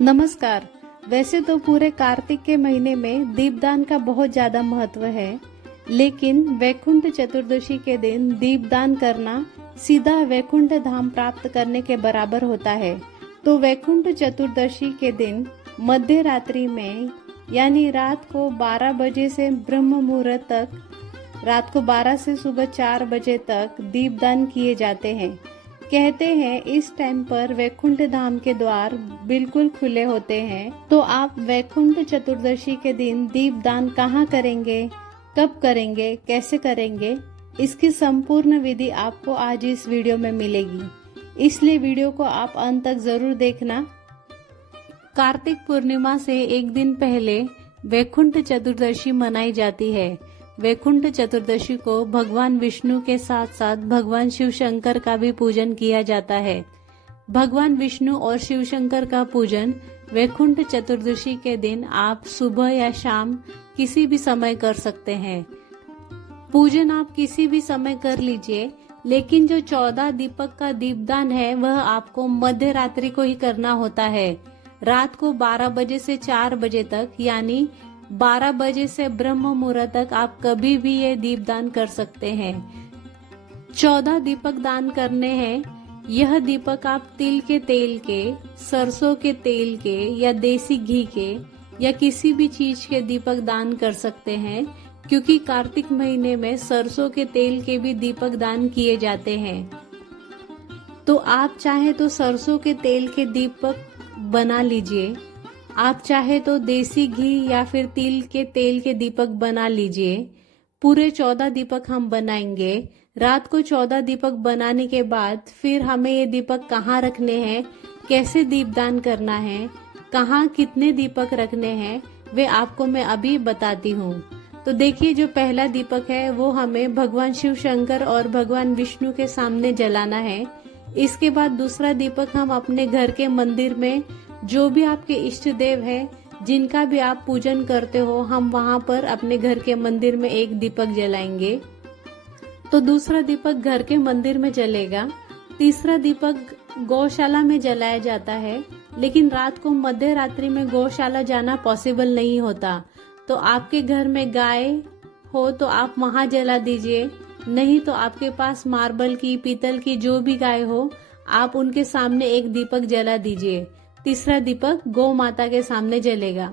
नमस्कार। वैसे तो पूरे कार्तिक के महीने में दीपदान का बहुत ज्यादा महत्व है, लेकिन वैकुंठ चतुर्दशी के दिन दीपदान करना सीधा वैकुंठ धाम प्राप्त करने के बराबर होता है। तो वैकुंठ चतुर्दशी के दिन मध्य रात्रि में यानी रात को 12 बजे से ब्रह्म मुहूर्त तक, रात को 12 से सुबह 4 बजे तक दीपदान किए जाते हैं। कहते हैं इस टाइम पर वैकुंठ धाम के द्वार बिल्कुल खुले होते हैं। तो आप वैकुंठ चतुर्दशी के दिन दीपदान कहाँ करेंगे, कब करेंगे, कैसे करेंगे, इसकी संपूर्ण विधि आपको आज इस वीडियो में मिलेगी। इसलिए वीडियो को आप अंत तक जरूर देखना। कार्तिक पूर्णिमा से एक दिन पहले वैकुंठ चतुर्दशी मनाई जाती है। वैकुंठ चतुर्दशी को भगवान विष्णु के साथ साथ भगवान शिव शंकर का भी पूजन किया जाता है। भगवान विष्णु और शिव शंकर का पूजन वैकुंठ चतुर्दशी के दिन आप सुबह या शाम किसी भी समय कर सकते हैं। पूजन आप किसी भी समय कर लीजिए, लेकिन जो 14 दीपक का दीपदान है वह आपको मध्य रात्रि को ही करना होता है। रात को 12 बजे से 4 बजे तक, यानी 12 बजे से ब्रह्म मुहूर्त तक आप कभी भी ये दीपदान कर सकते हैं। 14 दीपक दान करने हैं। यह दीपक आप तिल के तेल के, सरसों के तेल के या देसी घी के या किसी भी चीज के दीपक दान कर सकते हैं, क्योंकि कार्तिक महीने में सरसों के तेल के भी दीपक दान किए जाते हैं। तो आप चाहे तो सरसों के तेल के दीपक बना लीजिए, आप चाहे तो देसी घी या फिर तिल के तेल के दीपक बना लीजिए। पूरे 14 दीपक हम बनाएंगे। रात को 14 दीपक बनाने के बाद फिर हमें ये दीपक कहाँ रखने हैं, कैसे दीपदान करना है, कहाँ कितने दीपक रखने हैं, वे आपको मैं अभी बताती हूँ। तो देखिए, जो पहला दीपक है वो हमें भगवान शिव शंकर और भगवान विष्णु के सामने जलाना है। इसके बाद दूसरा दीपक हम अपने घर के मंदिर में, जो भी आपके इष्ट देव है, जिनका भी आप पूजन करते हो, हम वहाँ पर अपने घर के मंदिर में एक दीपक जलाएंगे। तो दूसरा दीपक घर के मंदिर में जलेगा। तीसरा दीपक गौशाला में जलाया जाता है, लेकिन रात को मध्य रात्रि में गौशाला जाना पॉसिबल नहीं होता। तो आपके घर में गाय हो तो आप वहाँ जला दीजिए, नहीं तो आपके पास मार्बल की, पीतल की जो भी गाय हो, आप उनके सामने एक दीपक जला दीजिए। तीसरा दीपक गौ माता के सामने जलेगा।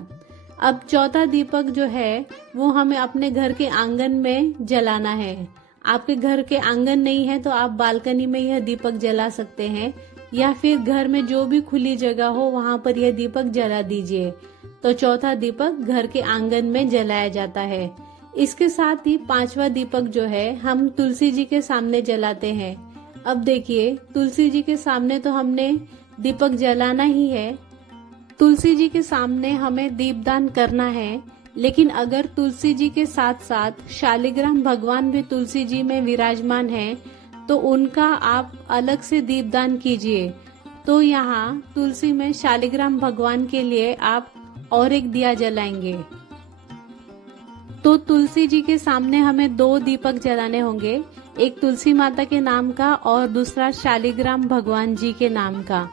अब चौथा दीपक जो है वो हमें अपने घर के आंगन में जलाना है। आपके घर के आंगन नहीं है तो आप बालकनी में यह दीपक जला सकते हैं, या फिर घर में जो भी खुली जगह हो वहाँ पर यह दीपक जला दीजिए। तो चौथा दीपक घर के आंगन में जलाया जाता है। इसके साथ ही पांचवा दीपक जो है हम तुलसी जी के सामने जलाते हैं। अब देखिए, तुलसी जी के सामने तो हमने दीपक जलाना ही है। तुलसी जी के सामने हमें दीपदान करना है, लेकिन अगर तुलसी जी के साथ साथ शालिग्राम भगवान भी तुलसी जी में विराजमान हैं, तो उनका आप अलग से दीपदान कीजिए। तो यहाँ तुलसी में शालिग्राम भगवान के लिए आप और एक दिया जलाएंगे। तो तुलसी जी के सामने हमें 2 दीपक जलाने होंगे, एक तुलसी माता के नाम का और दूसरा शालिग्राम भगवान जी के नाम का।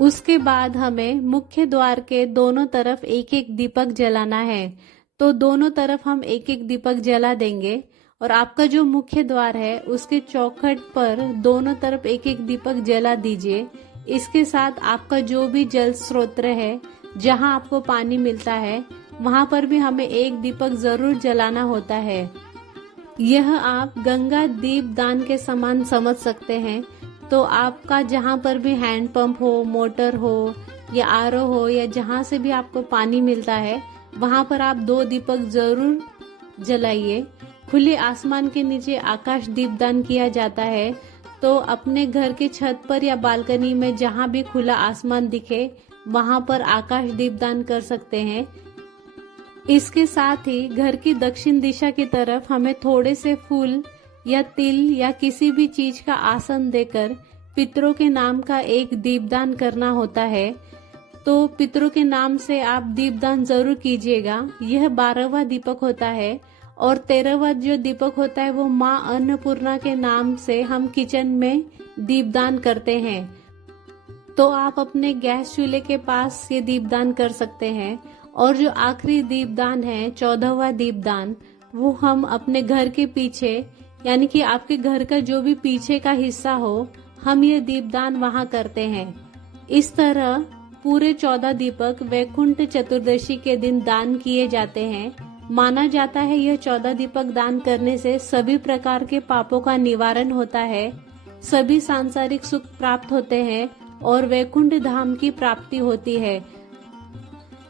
उसके बाद हमें मुख्य द्वार के दोनों तरफ एक एक दीपक जलाना है। तो दोनों तरफ हम एक एक दीपक जला देंगे, और आपका जो मुख्य द्वार है उसके चौखट पर दोनों तरफ एक एक दीपक जला दीजिए। इसके साथ आपका जो भी जल स्रोत है, जहां आपको पानी मिलता है, वहां पर भी हमें एक दीपक जरूर जलाना होता है। यह आप गंगा दीप दान के समान समझ सकते हैं। तो आपका जहाँ पर भी हैंड पंप हो, मोटर हो या आरओ हो, या जहाँ से भी आपको पानी मिलता है, वहाँ पर आप 2 दीपक जरूर जलाइए। खुले आसमान के नीचे आकाश दीपदान किया जाता है। तो अपने घर के छत पर या बालकनी में जहाँ भी खुला आसमान दिखे, वहाँ पर आकाश दीपदान कर सकते हैं। इसके साथ ही घर की दक्षिण दिशा की तरफ हमें थोड़े से फूल या तिल या किसी भी चीज का आसन देकर पितरों के नाम का एक दीपदान करना होता है। तो पितरों के नाम से आप दीपदान जरूर कीजिएगा। यह 12वां दीपक होता है, और 13वां जो दीपक होता है वो माँ अन्नपूर्णा के नाम से हम किचन में दीपदान करते हैं। तो आप अपने गैस चूल्हे के पास ये दीपदान कर सकते हैं। और जो आखिरी दीपदान है, 14वां दीपदान, वो हम अपने घर के पीछे, यानी कि आपके घर का जो भी पीछे का हिस्सा हो, हम ये दीपदान वहां करते हैं। इस तरह पूरे 14 दीपक वैकुंठ चतुर्दशी के दिन दान किए जाते हैं। माना जाता है यह 14 दीपक दान करने से सभी प्रकार के पापों का निवारण होता है, सभी सांसारिक सुख प्राप्त होते हैं और वैकुंठ धाम की प्राप्ति होती है।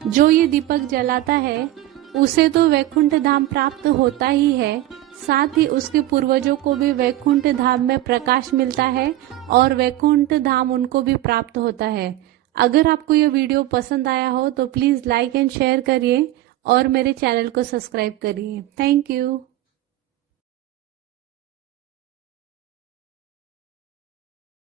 जो ये दीपक जलाता है उसे तो वैकुंठ धाम प्राप्त होता ही है, साथ ही उसके पूर्वजों को भी वैकुंठ धाम में प्रकाश मिलता है और वैकुंठ धाम उनको भी प्राप्त होता है। अगर आपको यह वीडियो पसंद आया हो तो प्लीज लाइक एंड शेयर करिए और मेरे चैनल को सब्सक्राइब करिए। Thank you.